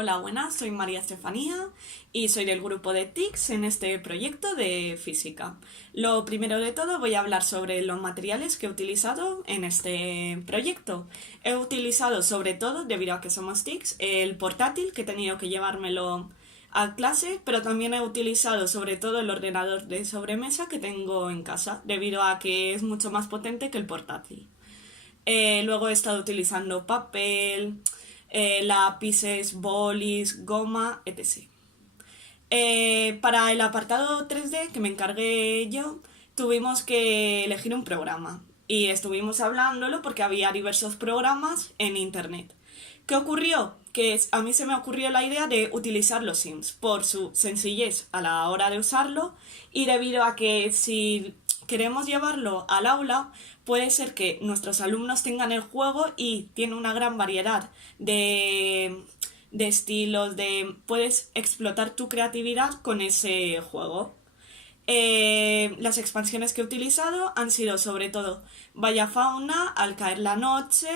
Hola, buenas, soy María Estefanía y soy del grupo de TICS en este proyecto de física. Lo primero de todo voy a hablar sobre los materiales que he utilizado en este proyecto. He utilizado sobre todo, debido a que somos TICS, el portátil que he tenido que llevármelo a clase, pero también he utilizado sobre todo el ordenador de sobremesa que tengo en casa, debido a que es mucho más potente que el portátil. Luego he estado utilizando papel, lápices, bolis, goma, etc. Para el apartado 3D que me encargué yo, tuvimos que elegir un programa y estuvimos hablándolo porque había diversos programas en internet. ¿Qué ocurrió? Que a mí se me ocurrió la idea de utilizar los Sims por su sencillez a la hora de usarlo y debido a que si queremos llevarlo al aula, puede ser que nuestros alumnos tengan el juego y tiene una gran variedad de estilos, puedes explotar tu creatividad con ese juego. Las expansiones que he utilizado han sido sobre todo Vaya Fauna, Al caer la noche,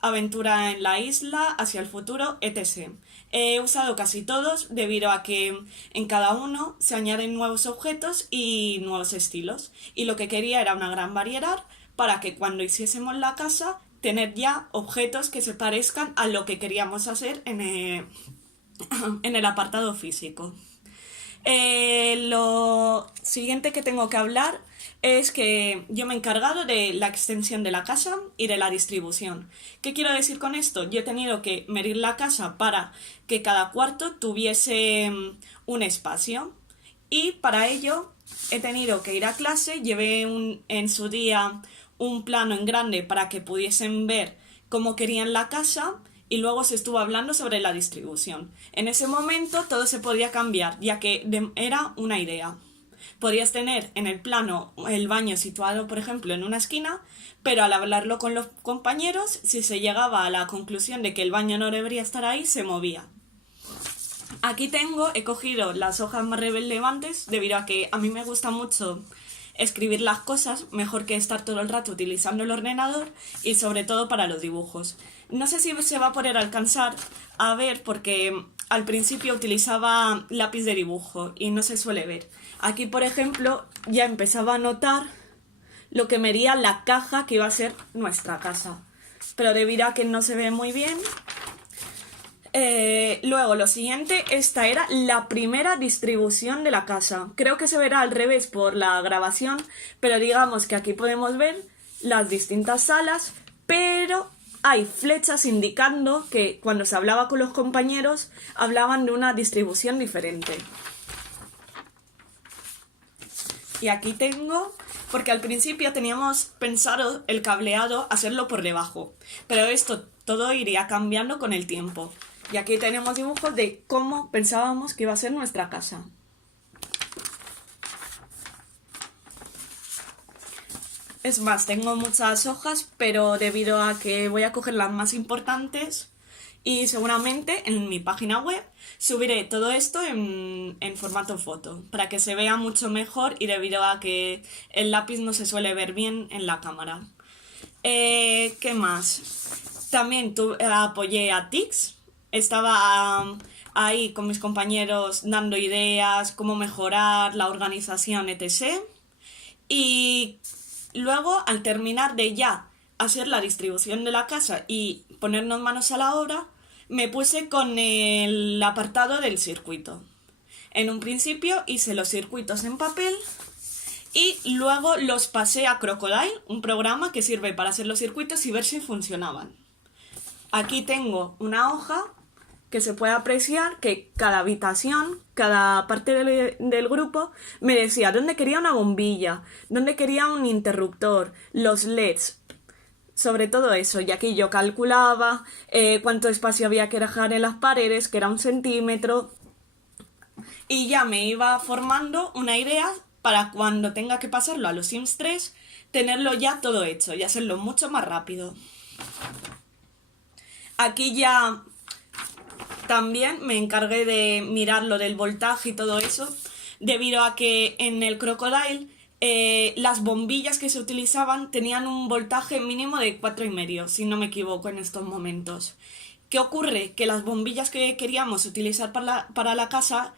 Aventura en la isla, Hacia el futuro, etc. He usado casi todos debido a que en cada uno se añaden nuevos objetos y nuevos estilos. Y lo que quería era una gran variedad para que cuando hiciésemos la casa tener ya objetos que se parezcan a lo que queríamos hacer en el apartado físico. Lo siguiente que tengo que hablar es que yo me he encargado de la extensión de la casa y de la distribución. ¿Qué quiero decir con esto? Yo he tenido que medir la casa para que cada cuarto tuviese un espacio y para ello he tenido que ir a clase, llevé en su día un plano en grande para que pudiesen ver cómo querían la casa y luego se estuvo hablando sobre la distribución. En ese momento todo se podía cambiar, ya que era una idea. Podías tener en el plano el baño situado, por ejemplo, en una esquina, pero al hablarlo con los compañeros, si se llegaba a la conclusión de que el baño no debería estar ahí, se movía. Aquí he cogido las hojas más relevantes, debido a que a mí me gusta mucho escribir las cosas, mejor que estar todo el rato utilizando el ordenador y sobre todo para los dibujos. No sé si se va a poder alcanzar a ver porque al principio utilizaba lápiz de dibujo y no se suele ver. Aquí, por ejemplo, ya empezaba a notar lo que me haría la caja que iba a ser nuestra casa. Pero debido a que no se ve muy bien, luego, lo siguiente, esta era la primera distribución de la casa. Creo que se verá al revés por la grabación, pero digamos que aquí podemos ver las distintas salas, pero hay flechas indicando que cuando se hablaba con los compañeros hablaban de una distribución diferente. Y aquí tengo, porque al principio teníamos pensado el cableado hacerlo por debajo, pero esto todo iría cambiando con el tiempo. Y aquí tenemos dibujos de cómo pensábamos que iba a ser nuestra casa. Es más, tengo muchas hojas, pero debido a que voy a coger las más importantes y seguramente en mi página web subiré todo esto en formato foto para que se vea mucho mejor y debido a que el lápiz no se suele ver bien en la cámara. ¿Qué más? También apoyé a TICS. Estaba ahí con mis compañeros dando ideas, cómo mejorar la organización, etc. Y luego, al terminar de ya hacer la distribución de la casa y ponernos manos a la obra, me puse con el apartado del circuito. En un principio hice los circuitos en papel y luego los pasé a Crocodile, un programa que sirve para hacer los circuitos y ver si funcionaban. Aquí tengo una hoja que se puede apreciar que cada habitación, cada parte del grupo me decía dónde quería una bombilla, dónde quería un interruptor, los LEDs, sobre todo eso. Y aquí yo calculaba cuánto espacio había que dejar en las paredes, que era 1 centímetro, y ya me iba formando una idea para cuando tenga que pasarlo a los Sims 3, tenerlo ya todo hecho y hacerlo mucho más rápido. Aquí ya también me encargué de mirar lo del voltaje y todo eso, debido a que en el Crocodile las bombillas que se utilizaban tenían un voltaje mínimo de 4,5, si no me equivoco en estos momentos. ¿Qué ocurre? Que las bombillas que queríamos utilizar para la casa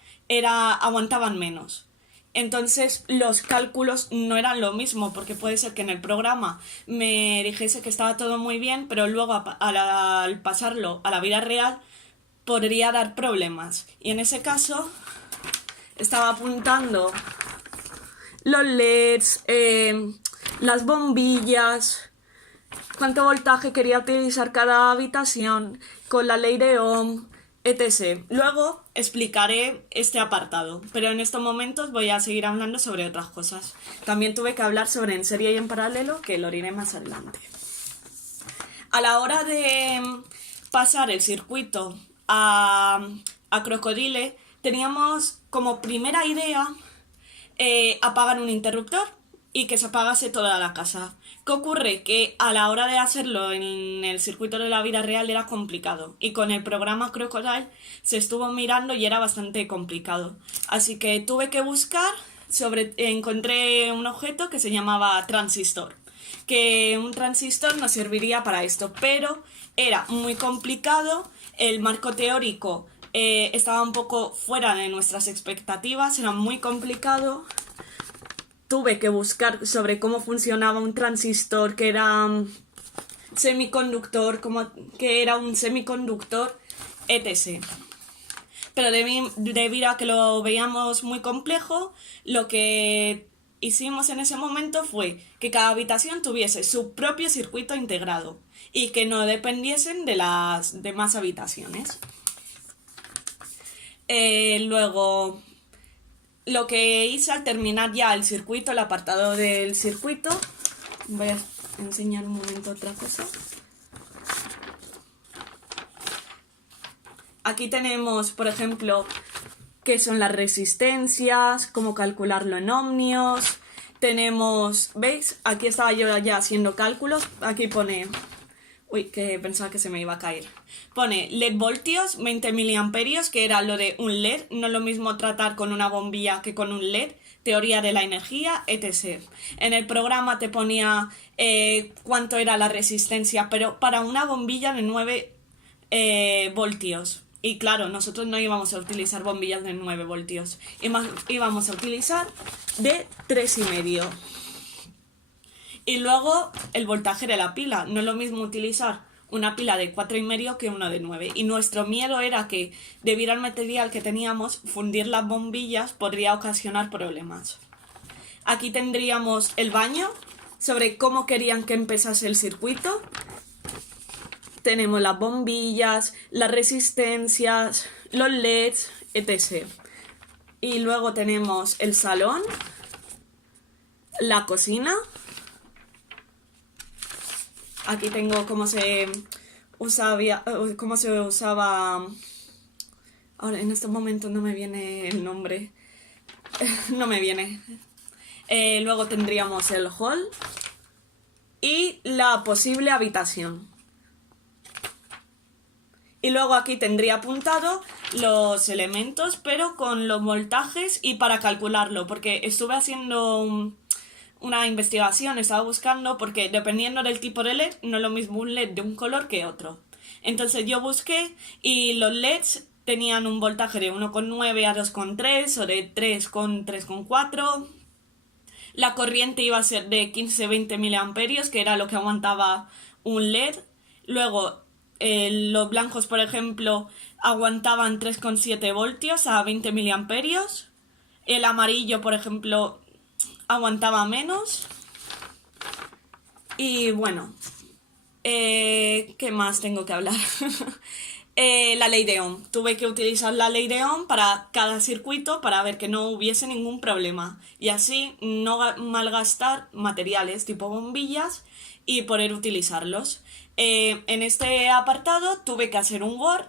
aguantaban menos. Entonces los cálculos no eran lo mismo, porque puede ser que en el programa me dijese que estaba todo muy bien, pero luego al pasarlo a la vida real podría dar problemas. Y en ese caso estaba apuntando los LEDs, las bombillas, cuánto voltaje quería utilizar cada habitación, con la ley de Ohm, etc. Luego explicaré este apartado, pero en estos momentos voy a seguir hablando sobre otras cosas. También tuve que hablar sobre en serie y en paralelo, que lo diré más adelante. A la hora de pasar el circuito a Crocodile, teníamos como primera idea apagar un interruptor y que se apagase toda la casa. ¿Qué ocurre? Que a la hora de hacerlo en el circuito de la vida real era complicado, y con el programa Crocodile se estuvo mirando y era bastante complicado. Así que tuve que buscar encontré un objeto que se llamaba transistor, que un transistor nos serviría para esto, pero era muy complicado, el marco teórico estaba un poco fuera de nuestras expectativas, era muy complicado. Tuve que buscar sobre cómo funcionaba un transistor, que era semiconductor, que era un semiconductor, etc. Pero debido a que lo veíamos muy complejo, lo que hicimos en ese momento fue que cada habitación tuviese su propio circuito integrado y que no dependiesen de las demás habitaciones. Luego, lo que hice al terminar ya el circuito, el apartado del circuito, voy a enseñar un momento otra cosa. Aquí tenemos, por ejemplo, qué son las resistencias, cómo calcularlo en ohmios. Tenemos, ¿veis? Aquí estaba yo ya haciendo cálculos. Aquí pone... Uy, que pensaba que se me iba a caer. Pone LED voltios, 20 miliamperios, que era lo de un LED. No es lo mismo tratar con una bombilla que con un LED. Teoría de la energía, etc. En el programa te ponía cuánto era la resistencia, pero para una bombilla de 9 voltios. Y claro, nosotros no íbamos a utilizar bombillas de 9 voltios. Íbamos a utilizar de 3,5. Y luego el voltaje de la pila. No es lo mismo utilizar una pila de 4,5 que uno de 9. Y nuestro miedo era que, debido al material que teníamos, fundir las bombillas podría ocasionar problemas. Aquí tendríamos el baño, sobre cómo querían que empezase el circuito. Tenemos las bombillas, las resistencias, los LEDs, etc. Y luego tenemos el salón, la cocina. Aquí tengo cómo se usaba. Ahora, en este momento no me viene el nombre. No me viene. Luego tendríamos el hall y la posible habitación. Y luego aquí tendría apuntado los elementos, pero con los voltajes y para calcularlo, porque estuve haciendo una investigación, estaba buscando, porque dependiendo del tipo de LED, no es lo mismo un LED de un color que otro. Entonces yo busqué y los LEDs tenían un voltaje de 1,9 a 2,3 o de 3,4. La corriente iba a ser de 15-20 miliamperios, que era lo que aguantaba un LED. Luego los blancos, por ejemplo, aguantaban 3,7 voltios a 20 miliamperios. El amarillo, por ejemplo, aguantaba menos. Y bueno, ¿qué más tengo que hablar? La ley de Ohm. Tuve que utilizar la ley de Ohm para cada circuito para ver que no hubiese ningún problema y así no malgastar materiales tipo bombillas y poder utilizarlos. En este apartado tuve que hacer un Word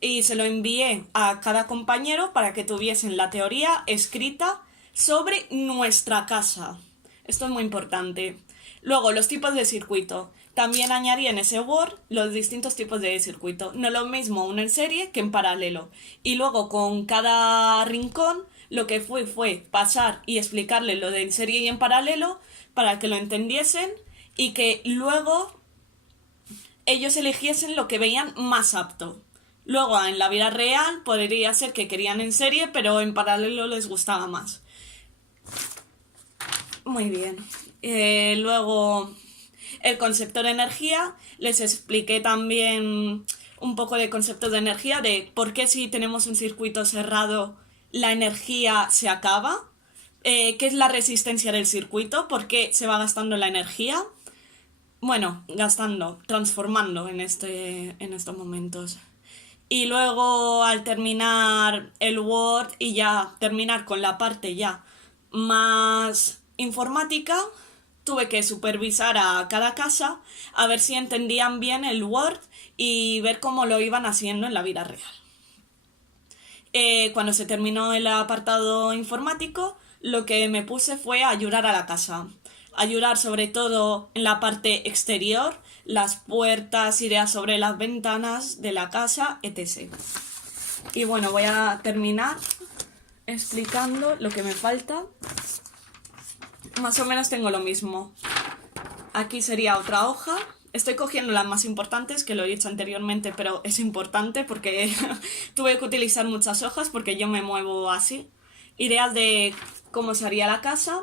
y se lo envié a cada compañero para que tuviesen la teoría escrita sobre nuestra casa. Esto es muy importante. Luego, los tipos de circuito. También añadí en ese Word los distintos tipos de circuito. No lo mismo uno en serie que en paralelo. Y luego con cada rincón lo que fue pasar y explicarle lo de en serie y en paralelo para que lo entendiesen y que luego ellos eligiesen lo que veían más apto. Luego, en la vida real, podría ser que querían en serie, pero en paralelo les gustaba más. Muy bien. Luego, el concepto de energía. Les expliqué también un poco de concepto de energía, de por qué si tenemos un circuito cerrado, la energía se acaba. ¿Qué es la resistencia del circuito? ¿Por qué se va gastando la energía? Bueno, gastando, transformando en estos momentos. Y luego al terminar el Word y ya terminar con la parte ya más informática, tuve que supervisar a cada casa a ver si entendían bien el Word y ver cómo lo iban haciendo en la vida real. Cuando se terminó el apartado informático, lo que me puse fue ayudar a la casa. Ayudar sobre todo en la parte exterior, las puertas, ideas sobre las ventanas de la casa, etc. Y bueno, voy a terminar explicando lo que me falta. Más o menos tengo lo mismo. Aquí sería otra hoja. Estoy cogiendo las más importantes, que lo he dicho anteriormente, pero es importante porque tuve que utilizar muchas hojas porque yo me muevo así. Ideas de cómo se haría la casa,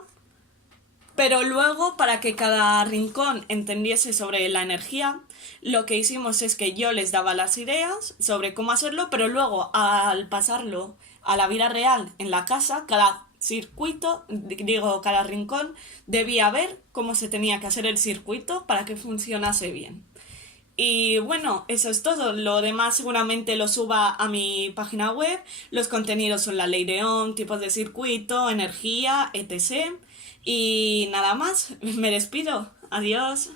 pero luego para que cada rincón entendiese sobre la energía, lo que hicimos es que yo les daba las ideas sobre cómo hacerlo, pero luego al pasarlo a la vida real en la casa, cada circuito, digo, cada rincón, debía ver cómo se tenía que hacer el circuito para que funcionase bien. Y bueno, eso es todo. Lo demás seguramente lo suba a mi página web. Los contenidos son la ley de Ohm, tipos de circuito, energía, etc. Y nada más, me despido. Adiós.